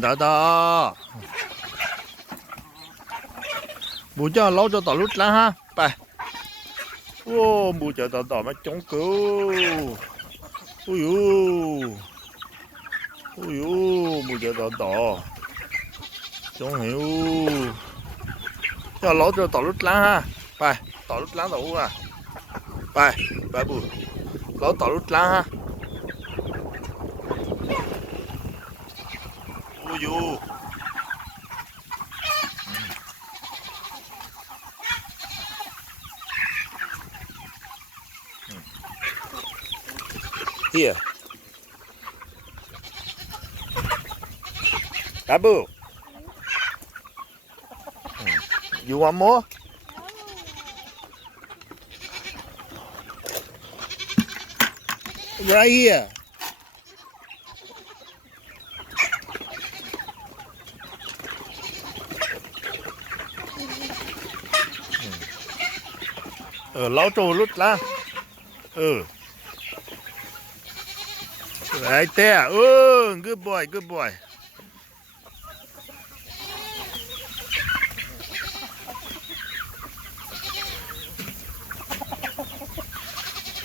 đó đó bù cho lâu cho tỏ lút lá haไปô bù cho tỏ mà chống cứu ui bù cho tỏ chống hiểu cho lâu cho tỏ lút lá ha ไปต่อรถล้างต่ออู่อ่ะไปบุเราต่อรถล้างฮะอูอยู่here บับบู you want more right here เราโจรุดละไอ้เต้good boy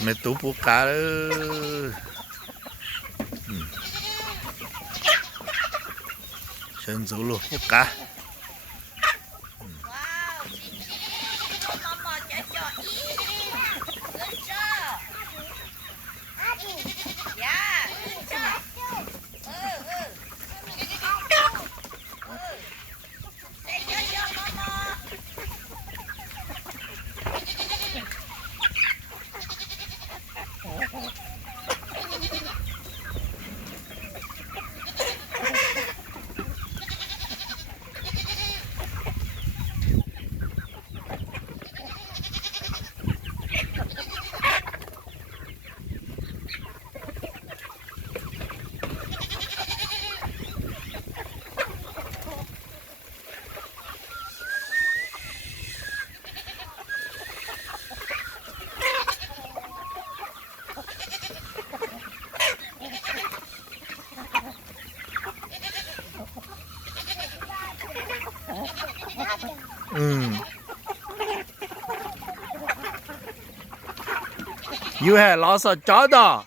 ไม่ตู้ปูกาฉัน走路ปูกาyou had lost a jaw